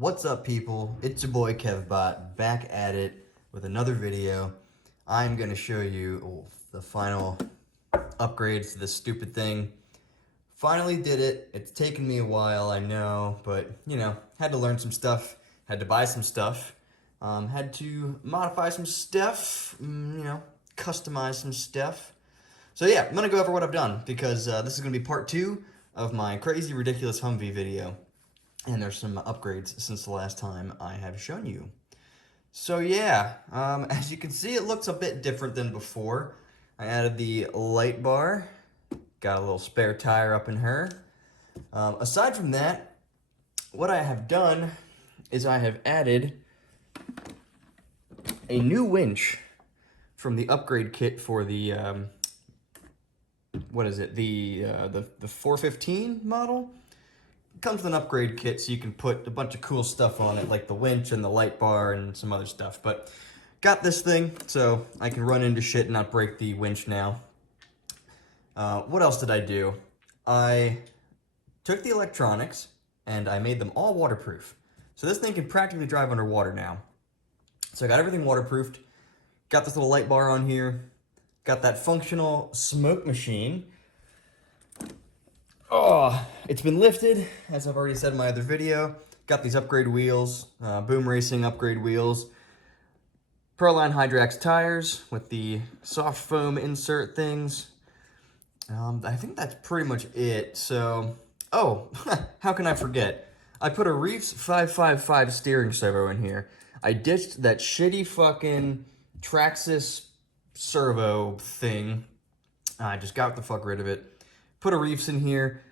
What's up, people? It's your boy KevBot back at it with another video. I'm gonna show you the final upgrades to this stupid thing. Finally did it. It's taken me a while, I know, but had to learn some stuff, had to buy some stuff, had to modify some stuff, customize some stuff. So yeah, I'm gonna go over what I've done because this is gonna be part 2 of my crazy ridiculous Humvee video. And there's some upgrades since the last time I have shown you. So yeah, as you can see, it looks a bit different than before. I added the light bar, got a little spare tire up in her. Aside from that, what I have done is I have added a new winch from the upgrade kit for the, what is it, the 415 model? Comes with an upgrade kit so you can put a bunch of cool stuff on it, like the winch and the light bar and some other stuff. But got this thing so I can run into shit and not break the winch now. What else did I do? I took the electronics and I made them all waterproof. So this thing can practically drive underwater now. So I got everything waterproofed, got this little light bar on here, got that functional smoke machine. Oh, it's been lifted, as I've already said in my other video. Got these upgrade wheels, Boom Racing upgrade wheels. Proline Hydrax tires with the soft foam insert things. I think that's pretty much it. So, oh, how can I forget? I put a Reefs 555 steering servo in here. I ditched that shitty fucking Traxxas servo thing. I just got the fuck rid of it. Put a Reefs in here,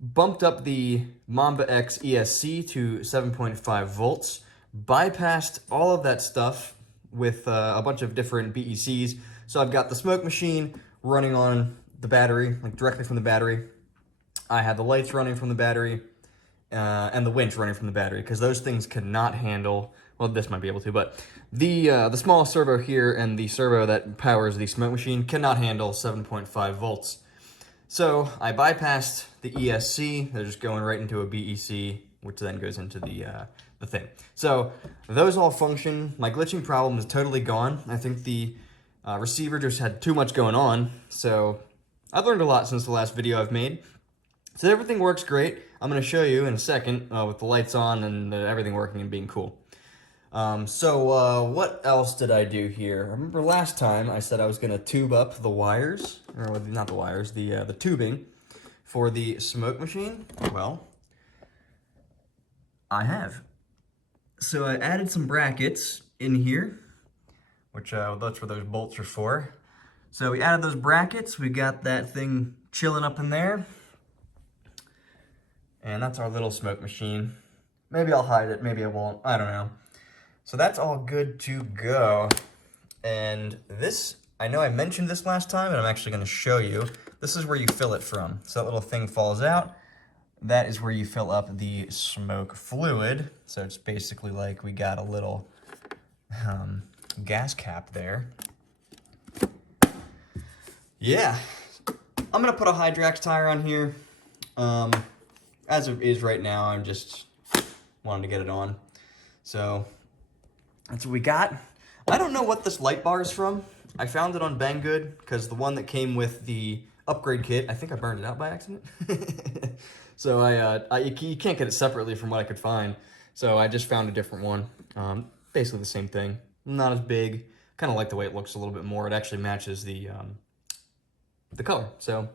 bumped up the Mamba X ESC to 7.5 volts, bypassed all of that stuff with a bunch of different BECs. So I've got the smoke machine running on the battery, like directly from the battery. I had the lights running from the battery, and the winch running from the battery, because those things cannot handle, well, this might be able to, but the small servo here and the servo that powers the smoke machine cannot handle 7.5 volts. So I bypassed the ESC. They're just going right into a BEC, which then goes into the thing. So those all function. My glitching problem is totally gone. I think the receiver just had too much going on. So I've learned a lot since the last video I've made. So everything works great. I'm going to show you in a second with the lights on and everything working and being cool. What else did I do here? I remember last time I said I was going to tube up the wires, or not the wires, the tubing for the smoke machine. Well, I have. So I added some brackets in here, which that's what those bolts are for. So we added those brackets, we got that thing chilling up in there. And that's our little smoke machine. Maybe I'll hide it, maybe I won't, I don't know. So that's all good to go. And this, I know I mentioned this last time, and I'm actually going to show you. This is where you fill it from. So that little thing falls out. That is where you fill up the smoke fluid. So it's basically like we got a little gas cap there. Yeah. I'm going to put a Hydrax tire on here. As it is right now, I'm just wanting to get it on. So that's what we got. I don't know what this light bar is from. I found it on Banggood because the one that came with the upgrade kit, I think I burned it out by accident. So you can't get it separately from what I could find. So I just found a different one. Basically the same thing. Not as big. Kind of like the way it looks a little bit more. It actually matches the color. So,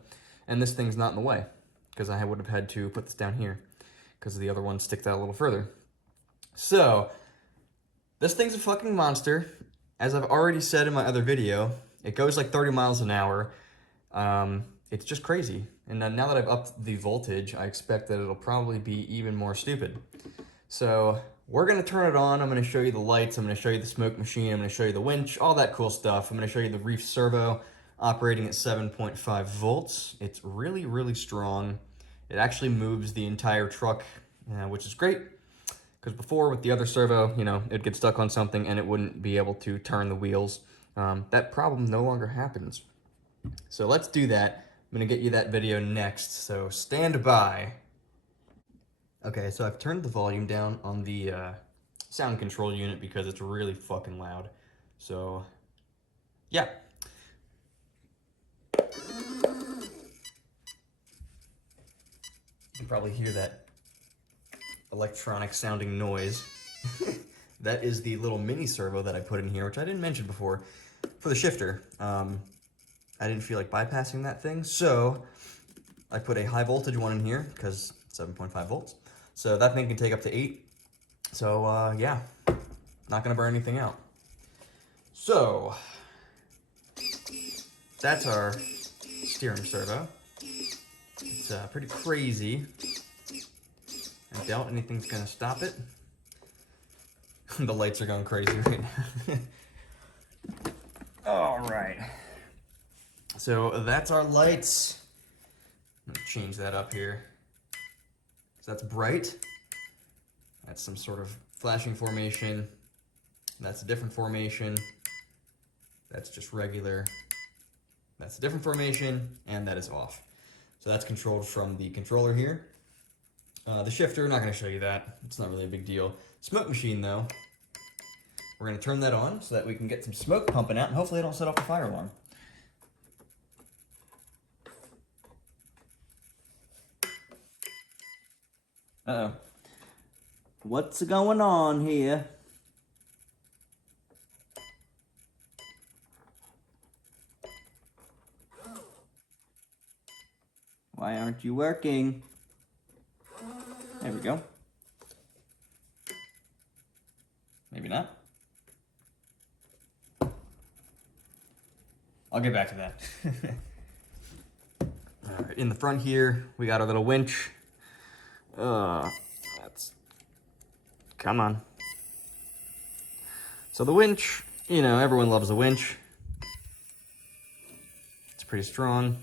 and this thing's not in the way because I would have had to put this down here because the other one sticks out a little further. So this thing's a fucking monster. As I've already said in my other video, it goes like 30 miles an hour. It's just crazy. And now that I've upped the voltage, I expect that it'll probably be even more stupid. So we're gonna turn it on. I'm gonna show you the lights. I'm gonna show you the smoke machine. I'm gonna show you the winch, all that cool stuff. I'm gonna show you the Reef servo operating at 7.5 volts. It's really, really strong. It actually moves the entire truck, which is great. Because before, with the other servo, it'd get stuck on something and it wouldn't be able to turn the wheels. That problem no longer happens. So let's do that. I'm going to get you that video next, so stand by. Okay, so I've turned the volume down on the sound control unit because it's really fucking loud. So, yeah. You can probably hear that electronic sounding noise. That is the little mini servo that I put in here, which I didn't mention before, for the shifter. I didn't feel like bypassing that thing, so I put a high voltage one in here, because 7.5 volts. So that thing can take up to 8. So yeah, not gonna burn anything out. So, that's our steering servo. It's pretty crazy. I doubt anything's gonna stop it. The lights are going crazy right now. All right. So that's our lights. I'm gonna change that up here. So that's bright. That's some sort of flashing formation. That's a different formation. That's just regular. That's a different formation, and that is off. So that's controlled from the controller here. The shifter, not gonna show you that. It's not really a big deal. Smoke machine though, we're gonna turn that on so that we can get some smoke pumping out and hopefully it don't set off the fire alarm. Uh-oh. What's going on here? Why aren't you working? There we go. Maybe not. I'll get back to that. All right, in the front here, we got our little winch. Come on. So the winch, you know, everyone loves a winch. It's pretty strong.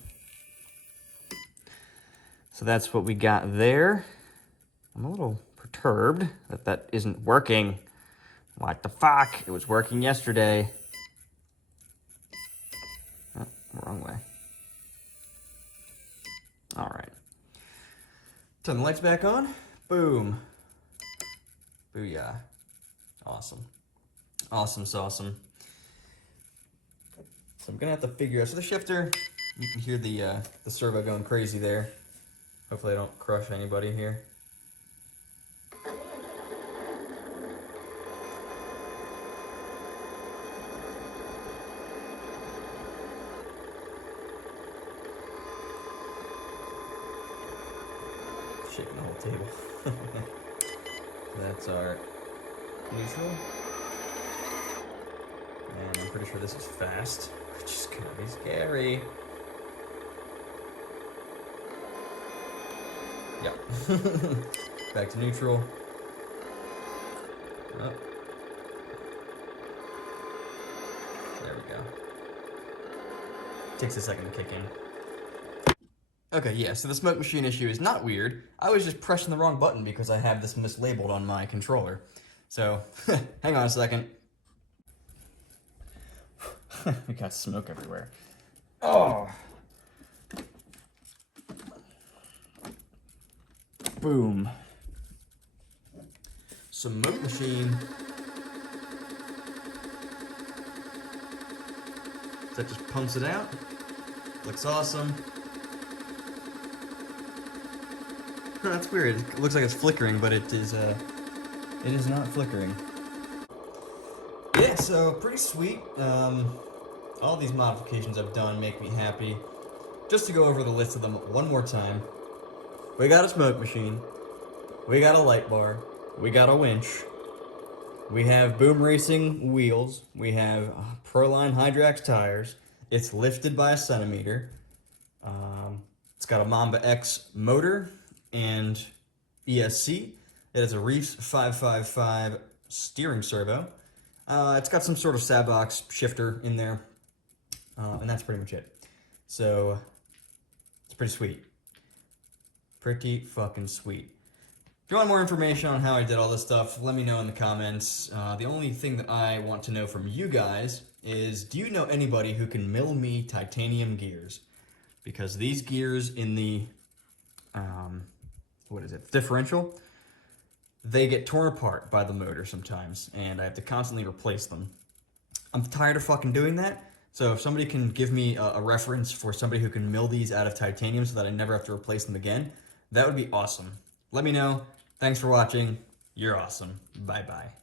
So that's what we got there. I'm a little perturbed that that isn't working. What the fuck? It was working yesterday. Oh, wrong way. All right. Turn the lights back on. Boom. Booyah. Awesome. Awesome sauceum. So I'm gonna have to figure out, so the shifter, you can hear the servo going crazy there. Hopefully I don't crush anybody here. Shaking the whole table. That's our neutral. And I'm pretty sure this is fast, which is gonna be scary. Yep. Back to neutral. Oh. There we go. Takes a second to kick in. Okay, yeah, so the smoke machine issue is not weird. I was just pressing the wrong button because I have this mislabeled on my controller. So, hang on a second. We got smoke everywhere. Oh! Boom. Smoke machine. That just pumps it out. Looks awesome. That's weird. It looks like it's flickering, but it is not flickering. Yeah, so pretty sweet. All these modifications I've done make me happy. Just to go over the list of them one more time. We got a smoke machine. We got a light bar. We got a winch. We have Boom Racing wheels. We have Proline Hydrax tires. It's lifted by a centimeter. It's got a Mamba X motor and ESC. It has a Reefs 555 steering servo. It's got some sort of Sabox shifter in there. And that's pretty much it. So, it's pretty sweet. Pretty fucking sweet. If you want more information on how I did all this stuff, let me know in the comments. The only thing that I want to know from you guys is, do you know anybody who can mill me titanium gears? Because these gears in the, what is it, differential, they get torn apart by the motor sometimes, and I have to constantly replace them. I'm tired of fucking doing that, so if somebody can give me a reference for somebody who can mill these out of titanium so that I never have to replace them again, that would be awesome. Let me know. Thanks for watching. You're awesome. Bye-bye.